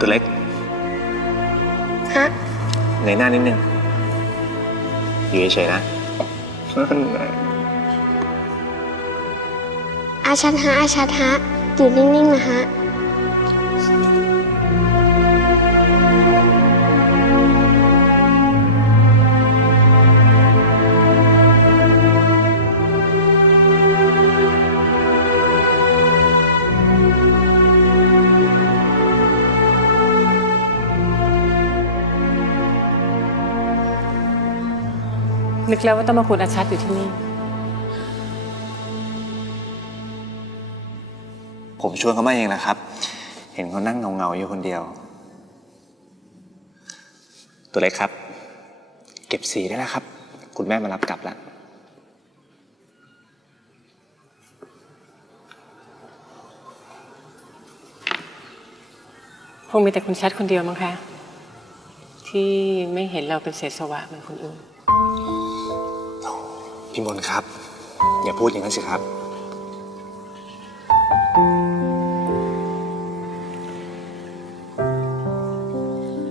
ตัวเล็กฮะเงยหน้านิดนึง อยู่เฉยๆนะ อาชัดฮะอาชัดฮะอยู่นิ่งๆนะฮะ นึกแล้วว่าต้องมาคุณอาชัดอยู่ที่นี่ ผมชวนเขามาเองนะครับ เห็นเขานั่งเงาๆอยู่คนเดียว ตัวเล็กครับ เก็บสีได้แล้วครับ คุณแม่มารับกลับแล้วคงมีแต่คุณชัดคนเดียวมั้งคะ ที่ไม่เห็นเราเป็นเศษสวะเหมือนคนอื่น พี่มนต์ครับ อย่าพูดอย่างนั้นสิครับ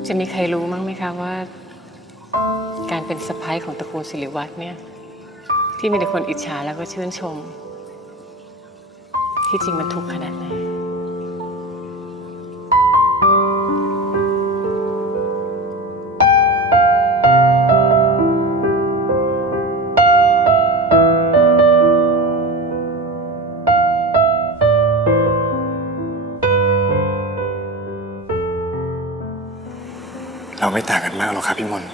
จะมีใครรู้มั้งไหมคะว่า การเป็นสะพ้ายของตระกูลสิริวัฒน์เนี่ย ที่มีแต่คนอิจฉาแล้วก็ชื่นชม ที่จริงมันทุกข์ขนาดไหน เราไม่ต่างกันมากหรอกครับพี่มนต์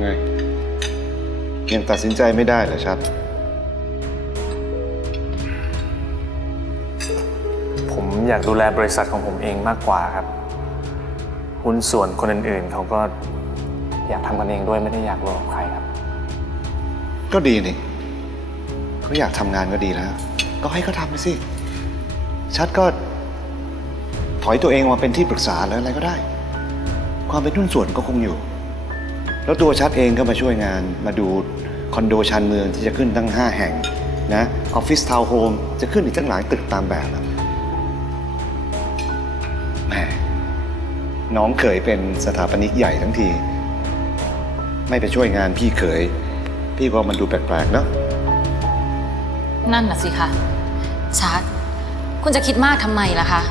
ไงยังตัดสินใจไม่ได้เหรอชัด ผมอยากดูแลบริษัทของผมเองมากกว่าครับ หุ้นส่วนคนอื่นๆ เขาก็อยากทำกันเองด้วยไม่ได้อยากรวมกับใครครับ ก็ดีนี่เขาอยากทำงานก็ดีแล้ว ก็ให้เขาทำไปสิ ชัดก็ ถอยตัวเองมาเป็นที่ปรึกษาแล้วอะไรก็ได้ ความเป็นหุ้นส่วนก็คงอยู่ แล้วตัวชัดเองก็มาช่วยงานมาดูคอนโดชานเมืองที่จะขึ้นตั้ง 5 แห่งนะออฟฟิศทาวน์โฮมจะขึ้นอีกตั้งหลายตึกตามแบบอะแหมน้องเขยเป็นสถาปนิกใหญ่ทั้งที ไม่ไปช่วยงานพี่เขย พี่ว่ามันดูแปลกๆเนาะนั่นน่ะสิคะชัด คุณจะคิดมากทำไมล่ะคะ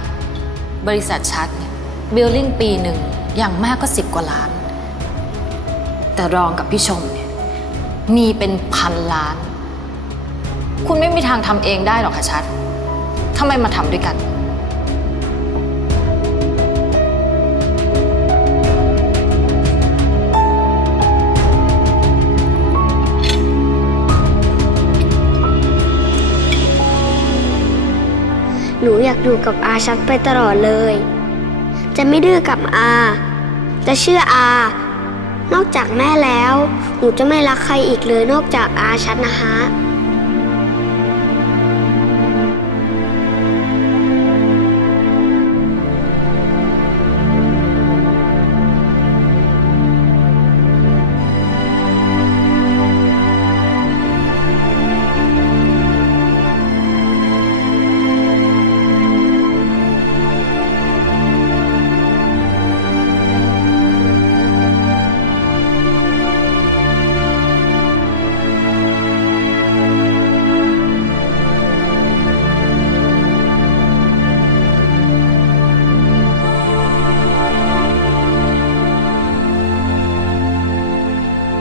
บริษัทชัดเนี่ยบิลลิ่งปีหนึ่งอย่างมากก็สิบกว่าล้าน แต่รองกับพี่ชมเนี่ยมีเป็นพันล้าน คุณไม่มีทางทำเองได้หรอกค่ะชัดทำไมมาทำด้วยกัน อยู่กับอาชัดไปตลอดเลย จะไม่ดื้อกับอา จะเชื่ออา นอกจากแม่แล้ว หนูจะไม่รักใครอีกเลยนอกจากอาชัดนะฮะ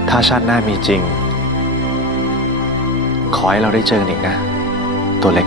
ถ้าชาติหน้ามีจริง ขอให้เราได้เจอกันอีกนะ ตัวเล็ก